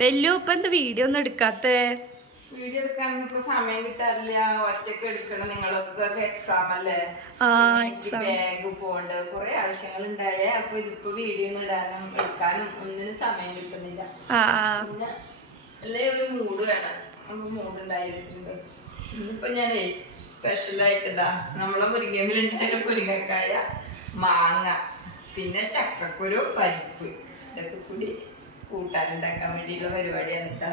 വല്യ ഇപ്പൊ എന്താ വീഡിയോ ഒന്നും എടുക്കാത്ത? വീഡിയോ എടുക്കാണെങ്കിൽ ഇപ്പൊ സമയം കിട്ടാറില്ല. ഒറ്റക്ക് എടുക്കണം. നിങ്ങളൊക്കെ എക്സാം അല്ലേ? എനിക്ക് ബാങ്ക് പോകണ്ട കുറെ ആവശ്യങ്ങൾ ഉണ്ടായേ. അപ്പൊ ഇതിപ്പോ വീഡിയോ ഒന്നും ഇടാനും എടുക്കാനും ഒന്നിനും സമയം കിട്ടുന്നില്ല. പിന്നെ അല്ലേ ഒരു മൂഡ് വേണം. അപ്പൊ മൂഡ് ഉണ്ടായിരുന്നു. ഇന്നിപ്പോ ഞാനേ സ്പെഷ്യലായിട്ട് ഇതാ നമ്മളെ മുരിങ്ങയിലുണ്ടായ മുരിങ്ങക്കായ, മാങ്ങ, പിന്നെ ചക്കക്കുരു, പരിപ്പ് ഇതൊക്കെ കൂടി കൂട്ടാനുണ്ടാക്കാൻ വേണ്ടിയുള്ള പരിപാടിയാണ് കേട്ടാ.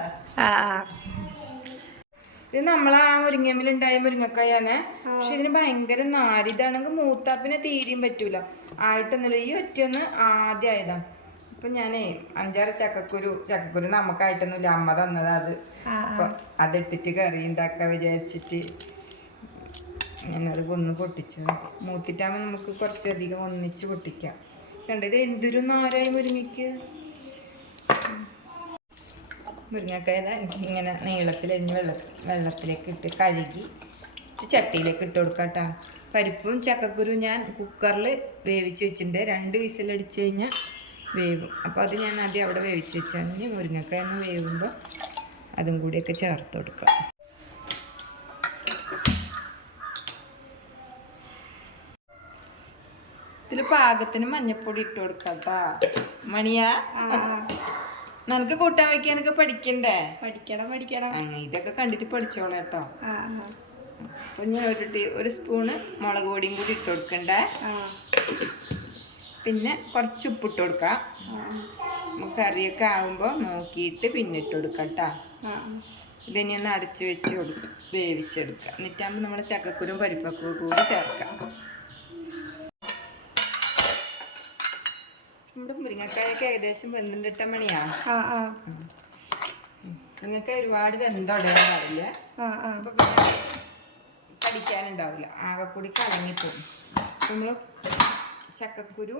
ഇത് നമ്മളാ മുരിങ്ങമ്മിലുണ്ടായ മുരിങ്ങക്കായാണേ. പക്ഷെ ഇതിന് ഭയങ്കര നാര്. ഇതാണെങ്കിൽ മൂത്താപ്പിനെ തീരെയും പറ്റൂല. ആയിട്ടൊന്നുമില്ല. ഈ ഒറ്റയൊന്ന് ആദ്യം ആയതാ. അപ്പൊ ഞാനേ 5-6 ചക്കക്കുരു നമുക്കായിട്ടൊന്നുമില്ല, അമ്മ തന്നതാ അത്. അപ്പൊ അതിട്ടിട്ട് കറി ഉണ്ടാക്കാൻ വിചാരിച്ചിട്ട് ഞാനത് ഒന്ന് പൊട്ടിച്ചത്. മൂത്തിട്ടാകുമ്പോൾ നമുക്ക് കുറച്ചധികം ഒന്നിച്ച് പൊട്ടിക്കാം. കണ്ടത് എന്തൊരു നാരായി മുരിങ്ങയ്ക്ക്. മുരിങ്ങക്കായ ഇങ്ങനെ നീളത്തിലരിഞ്ഞ് വെള്ളത്തിലേക്ക് ഇട്ട് കഴുകി ചട്ടിയിലേക്ക് ഇട്ട് കൊടുക്കാം കേട്ടോ. പരിപ്പും ചക്കക്കുരു ഞാൻ കുക്കറിൽ വേവിച്ച് വെച്ചിട്ടുണ്ട്. 2 വിസിലടിച്ച് കഴിഞ്ഞാൽ വേവും. അപ്പോൾ അത് ഞാൻ ആദ്യം അവിടെ വേവിച്ച് വെച്ചാൽ മുരിങ്ങക്കായ ഒന്ന് വേവുമ്പോൾ അതും കൂടിയൊക്കെ ചേർത്ത് കൊടുക്കാം. ഇതിൽ പാകത്തിന് മഞ്ഞപ്പൊടി ഇട്ട് കൊടുക്കാം കേട്ടോ. മണിയാ, നിനക്ക് കൂട്ടാൻ വെക്കാനൊക്കെ പഠിക്കണ്ടേ? പഠിക്കണം. ഇതൊക്കെ കണ്ടിട്ട് പഠിച്ചോളാം കേട്ടോ. അപ്പൊ ഞാൻ ഒരു സ്പൂണ് മുളക് പൊടിയും കൂടി ഇട്ട് കൊടുക്കണ്ടേ. പിന്നെ കുറച്ച് ഉപ്പിട്ട് കൊടുക്കാം. കറിയൊക്കെ ആകുമ്പോൾ നോക്കിയിട്ട് പിന്നെ ഇട്ട് കൊടുക്കാം കേട്ടോ. ഇതിനെ ഒന്ന് അടച്ച് വെച്ച് വേവിച്ചെടുക്കാം. എന്നിട്ടാകുമ്പോൾ നമ്മുടെ ചക്കക്കുരും പരിപ്പൊക്കെ കൂടി ചേർക്കാം. നമ്മുടെ മുരിങ്ങക്കായൊക്കെ ഏകദേശം വെന്തിട്ട മണിയാ. മുരിങ്ങക്കായ ഒരുപാട് വെന്തോടയാൻ പാടില്ല. അപ്പൊ പിന്നെ കടിക്കാനുണ്ടാവില്ല, ആകെ കൂടി കലങ്ങിപ്പോവും. നമ്മൾ ചക്കക്കുരു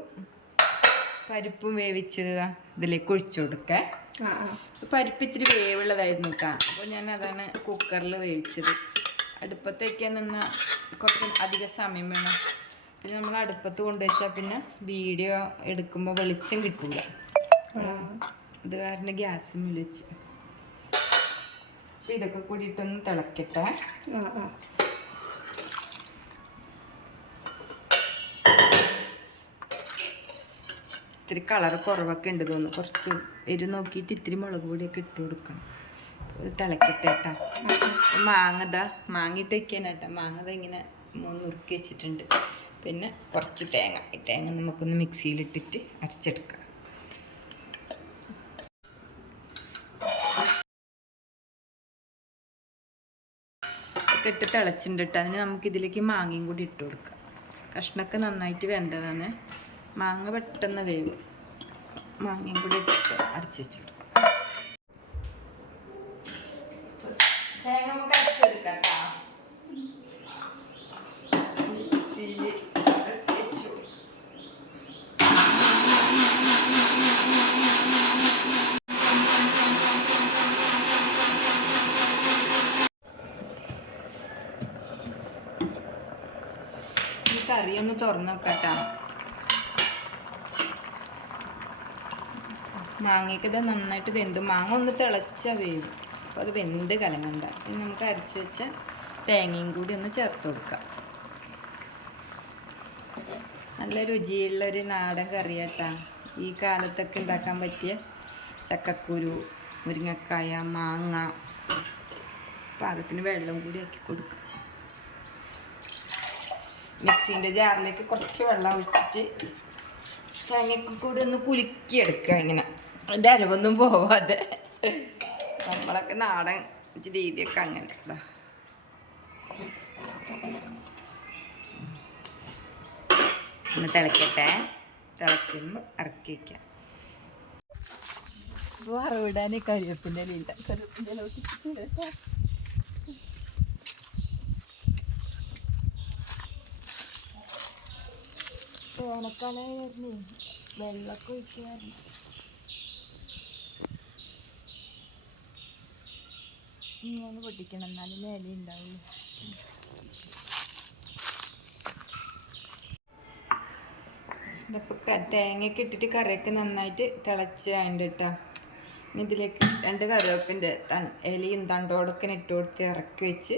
പരിപ്പും വേവിച്ചത് ഇതിലേക്ക് ഒഴിച്ചു കൊടുക്കേ. പരിപ്പ് ഇത്തിരി വേവുള്ളതായിരുന്നു കേട്ടോ. അപ്പോൾ ഞാൻ അതാണ് കുക്കറിൽ വേവിച്ചത്. അടുപ്പത്തേക്കാൻ നിന്നാൽ കുറച്ച് അധികം സമയം വേണം. പിന്നെ നമ്മൾ അടുപ്പത്ത് കൊണ്ടുവച്ചാൽ പിന്നെ വീഡിയോ എടുക്കുമ്പോൾ വെളിച്ചം കിട്ടില്ല. അത് കാരണം ഗ്യാസും വിളിച്ച്. അപ്പം ഇതൊക്കെ കൂടിയിട്ടൊന്ന് തിളക്കട്ടെ. ഇത്തിരി കളർ കുറവൊക്കെ ഉണ്ട് തോന്നുന്നു. കുറച്ച് എരി നോക്കിയിട്ട് ഇത്തിരി മുളക് പൊടിയൊക്കെ ഇട്ട് കൊടുക്കണം. ഇത് തിളക്കട്ടെ കേട്ടോ. മാങ്ങിയിട്ട് വയ്ക്കാനാട്ടോ. മാങ്ങ ഇങ്ങനെ നുറുക്കി വെച്ചിട്ടുണ്ട്. പിന്നെ കുറച്ച് തേങ്ങ. ഈ തേങ്ങ നമുക്കൊന്ന് മിക്സിയിലിട്ടിട്ട് അരച്ചെടുക്കാം. ഒക്കെ ഇട്ട് തിളച്ചിട്ടുണ്ട് കേട്ടോ. അതിന് നമുക്കിതിലേക്ക് മാങ്ങയും കൂടി ഇട്ട് കൊടുക്കാം. കഷ്ണമൊക്കെ നന്നായിട്ട് വെന്തതാണ്. മാങ്ങ പെട്ടെന്ന് വേവും. മാങ്ങയും കൂടി ഇട്ടിട്ട് അരച്ച് വെച്ചെടുക്കാം. തേങ്ങ നമുക്ക് അരച്ചെടുക്കാം കേട്ടോ. കറിയൊന്ന് തുറന്നു നോക്കട്ടോ. മാങ്ങയ്ക്ക് ഇത് നന്നായിട്ട് വെന്തു. മാങ്ങ ഒന്ന് തിളച്ച വേവും. അപ്പോൾ അത് വെന്ത് കലങ്ങണ്ട. ഇനി നമുക്ക് അരച്ച് വെച്ച തേങ്ങയും കൂടി ഒന്ന് ചേർത്ത് കൊടുക്കാം. നല്ല രുചിയുള്ളൊരു നാടൻ കറി കേട്ടോ. ഈ കാലത്തൊക്കെ ഉണ്ടാക്കാൻ പറ്റിയ ചക്കക്കുരു, മുരിങ്ങക്കായ, മാങ്ങ. പാകത്തിന് വെള്ളം കൂടി ആക്കി കൊടുക്കുക. മിക്സീൻ്റെ ജാറിലേക്ക് കുറച്ച് വെള്ളം ഒഴിച്ചിട്ട് തേങ്ങയൊക്കെ കൂടി ഒന്ന് കുലുക്കിയെടുക്കുക. ഇങ്ങനെ അതിൻ്റെ അരവൊന്നും പോവാതെ. നമ്മളൊക്കെ നാടൻ രീതിയൊക്കെ അങ്ങനെ. ഒന്ന് തിളക്കട്ടെ. തിളക്കുമ്പോൾ ഇറക്കി വയ്ക്കാം. വറവിടാൻ കറിവേപ്പിൻ്റെ ഇല. കറിവേപ്പിൻ്റെ ഇല ഒട്ടിച്ചിട്ട് വേനൽക്കാലമായിരുന്നു. വെള്ളമൊക്കെ ഒഴിക്കാറുണ്ട്. ഇങ്ങനെ പൊട്ടിക്കണം, എന്നാലും ഇല ഉണ്ടാവുള്ളൂ. ഇതിപ്പോൾ തേങ്ങയൊക്കെ ഇട്ടിട്ട് കറിയൊക്കെ നന്നായിട്ട് തിളച്ചാണ്ട് കേട്ടോ. ഇനി ഇതിലേക്ക് 2 കറിവേപ്പിൻ്റെ ഇലയും തണ്ടോടൊക്കെ ഇട്ട് കൊടുത്ത് ഇറക്കി വെച്ച്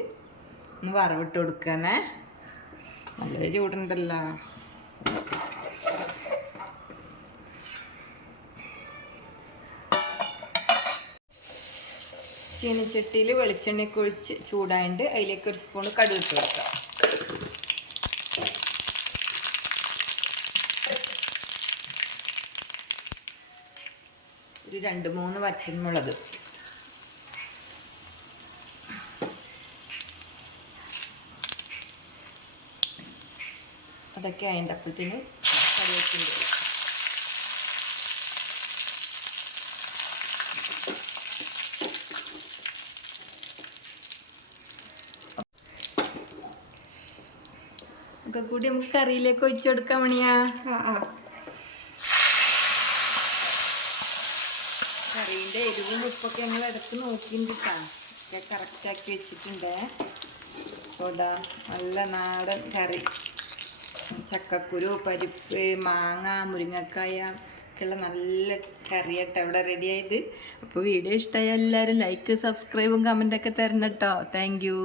ഒന്ന് വറവിട്ട് കൊടുക്കാന്നേ. നല്ല ചൂടുണ്ടല്ലോ. ചീനിച്ചട്ടിയിൽ വെളിച്ചെണ്ണയൊക്കെ ഒഴിച്ച് ചൂടായിട്ട് അതിലേക്ക് 1 സ്പൂൺ കടുക് ഇട്ട് കൊടുക്കാം. ഒരു 2-3 വറ്റൽമുളക്, അതൊക്കെ അതിൻ്റെ അപ്പത്തിന് കറിവേപ്പിൻ്റെ ഒക്കെ കൂടി നമുക്ക് കറിയിലേക്ക് ഒഴിച്ചു കൊടുക്കാം മണിയാ. കറീൻ്റെ എരിവും ഉപ്പൊക്കെ ഞങ്ങൾ ഇടയ്ക്ക് നോക്കിയിട്ടാ ഒക്കെ കറക്റ്റാക്കി വെച്ചിട്ടുണ്ട്. അപ്പോൾ ഇതാ നല്ല നാടൻ കറി, ചക്കക്കുരു, പരിപ്പ്, മാങ്ങ, മുരിങ്ങക്കായ ഒക്കെയുള്ള നല്ല കറിയായിട്ട് ഇവിടെ റെഡിയായത്. അപ്പോൾ വീഡിയോ ഇഷ്ടമായ എല്ലാവരും ലൈക്ക്, സബ്സ്ക്രൈബും കമൻറ്റൊക്കെ തരണം കേട്ടോ. Thank you.